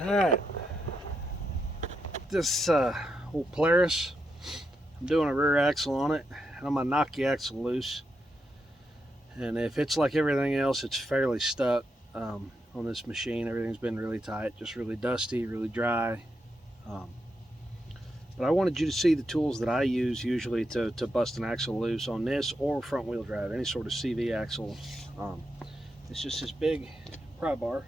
Alright, this old Polaris, I'm doing a rear axle on it, and I'm going to knock the axle loose. And if it's like everything else, it's fairly stuck on this machine. Everything's been really tight, just really dusty, really dry. But I wanted you to see the tools that I use usually to bust an axle loose on this or front wheel drive, any sort of CV axle. It's just this big pry bar.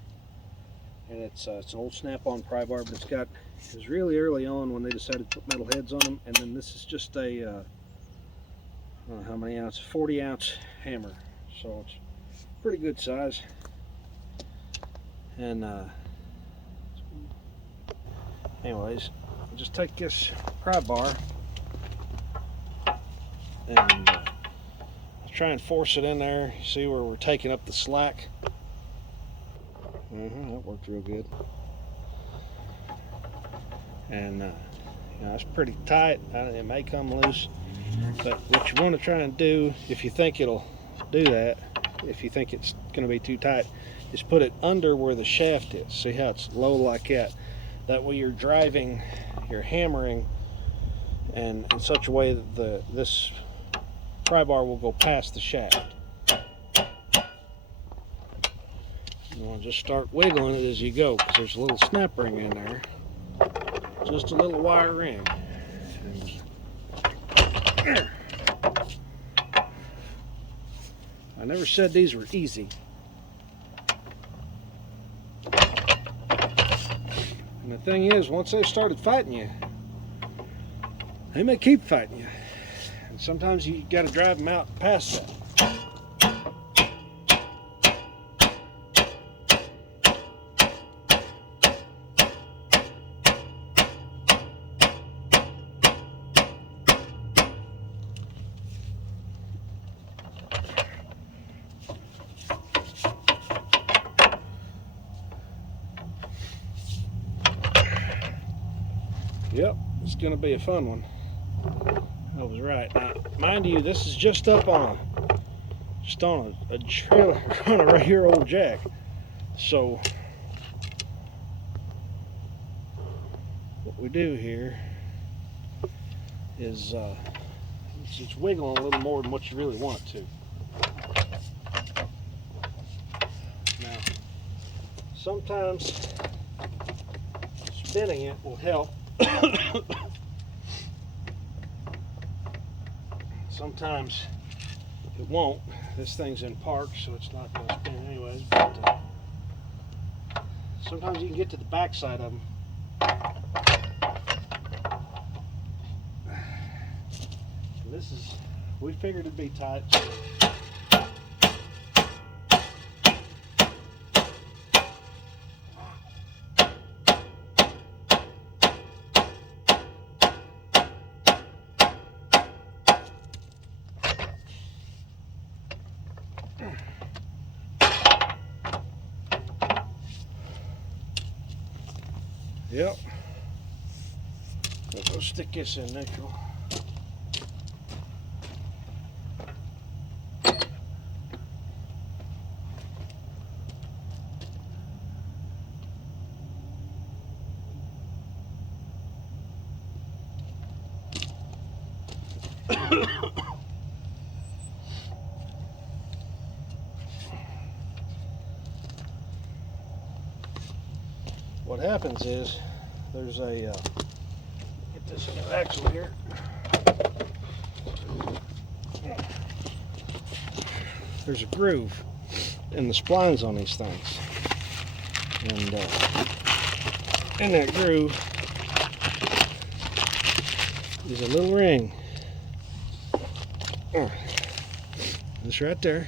And it's an old Snap-on pry bar, but it was really early on when they decided to put metal heads on them. And then this is just a, I don't know how many ounce, 40 ounce hammer. So it's pretty good size. And anyways, I'll just take this pry bar and try and force it in there. See where we're taking up the slack. That worked real good. And it's pretty tight. It may come loose, but what you want to try and do, if you think it'll do that, if you think it's going to be too tight, is put it under where the shaft is. See how it's low like that? That way you're driving, you're hammering, and in such a way that this pry bar will go past the shaft. You want to just start wiggling it as you go, because there's a little snap ring in there. Just a little wire ring. I never said these were easy. And the thing is, once they started fighting you, they may keep fighting you. And sometimes you got to drive them out past that. Yep, it's going to be a fun one. I was right. Now, mind you, this is just up on a trailer on a regular old jack. So what we do here is it's wiggling a little more than what you really want it to. Now, sometimes spinning it will help. Sometimes it won't. This thing's in park, so it's not going to spin anyways. But sometimes you can get to the back side of them. And this is, we figured it'd be tight. So yep. We'll go stick this in neutral. What happens is there's a get this new axle here. There's a groove in the splines on these things, and in that groove is a little ring. This right there,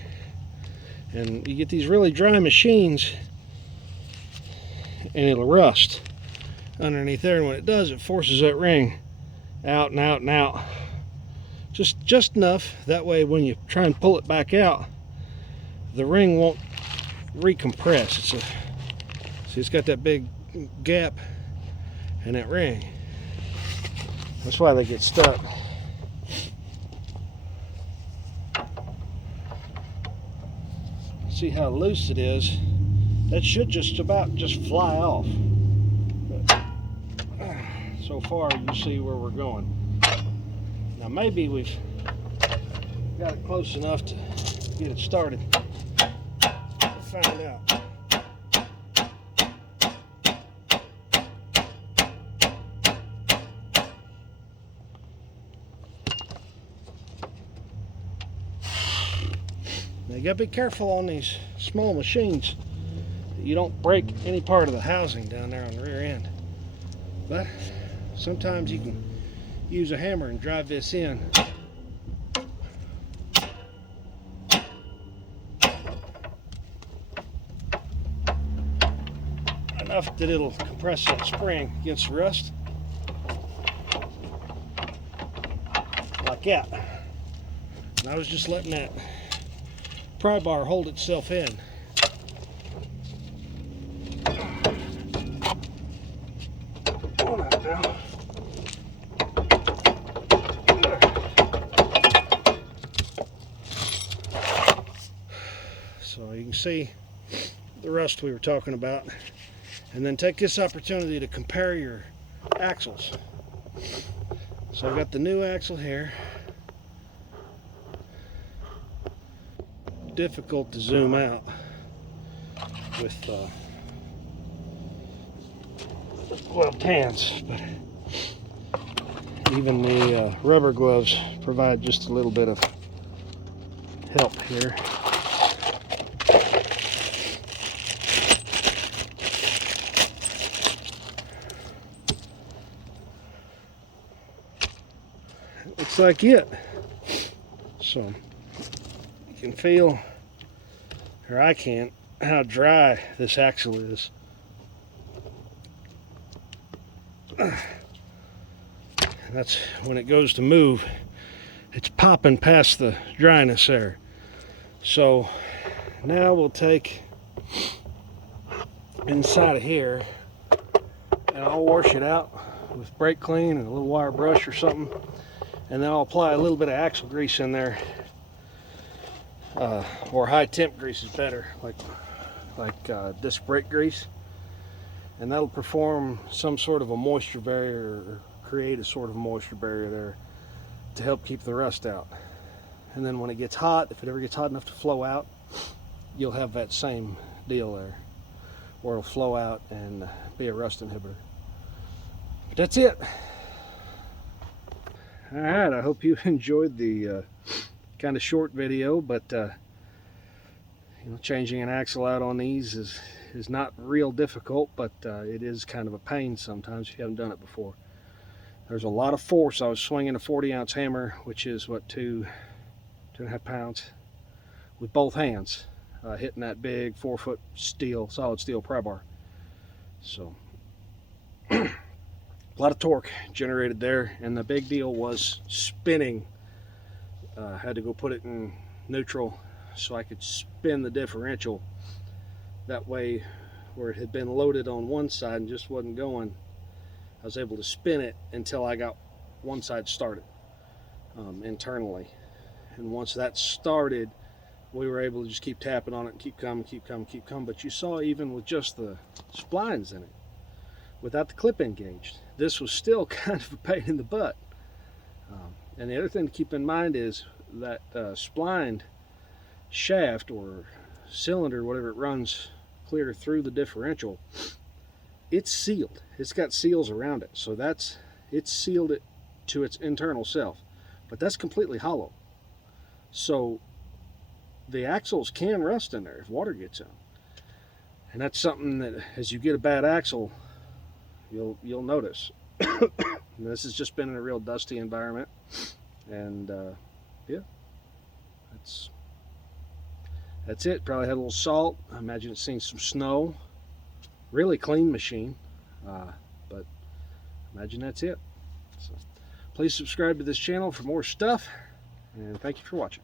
and you get these really dry machines and it'll rust underneath there, and when it does, it forces that ring out and out and out, just enough that way when you try and pull it back out, the ring won't recompress. See, it's got that big gap in that ring. That's why they get stuck. See how loose it is? That should just about fly off. so far you see where we're going. Now maybe we've got it close enough to get it started. We'll find out. Now you gotta be careful on these small machines that you don't break any part of the housing down there on the rear end. But sometimes you can use a hammer and drive this in. Enough that it'll compress that spring against the rust. Like that. And I was just letting that pry bar hold itself in. Pull that down. So you can see the rust we were talking about, and then take this opportunity to compare your axles. So I've got the new axle here. Difficult to zoom out with gloved hands, but even the rubber gloves provide just a little bit of help here. Looks like it. So you can feel, or I can, how dry this axle is. And that's when it goes to move, it's popping past the dryness there. So now we'll take inside of here and I'll wash it out with brake clean and a little wire brush or something, and then I'll apply a little bit of axle grease in there. Or high temp grease is better, like disc brake grease, and that'll perform some sort of a moisture barrier, or create a sort of moisture barrier there to help keep the rust out. And then when it gets hot, if it ever gets hot enough to flow out, you'll have that same deal there, where it'll flow out and be a rust inhibitor. But that's it. All right, I hope you enjoyed the kind of short video, but you know, changing an axle out on these is not real difficult, but it is kind of a pain sometimes if you haven't done it before. There's a lot of force. I was swinging a 40-ounce hammer, which is what, 2.5 pounds, with both hands, hitting that big 4-foot steel, solid steel pry bar. So a lot of torque generated there, and the big deal was spinning. Had to go put it in neutral so I could spin the differential. That way, where it had been loaded on one side and just wasn't going, I was able to spin it until I got one side started internally. And once that started, we were able to just keep tapping on it and keep coming, keep coming, keep coming. But you saw, even with just the splines in it, without the clip engaged, this was still kind of a pain in the butt. And the other thing to keep in mind is that splined shaft or cylinder, whatever it runs clear through the differential, it's sealed. It's got seals around it, so it's sealed it to its internal self, but that's completely hollow. So the axles can rust in there if water gets in. And that's something that, as you get a bad axle, you'll notice. And this has just been in a real dusty environment, and yeah, that's it. Probably had a little salt. I imagine it's seen some snow. Really clean machine, but imagine that's it. So please subscribe to this channel for more stuff, and thank you for watching.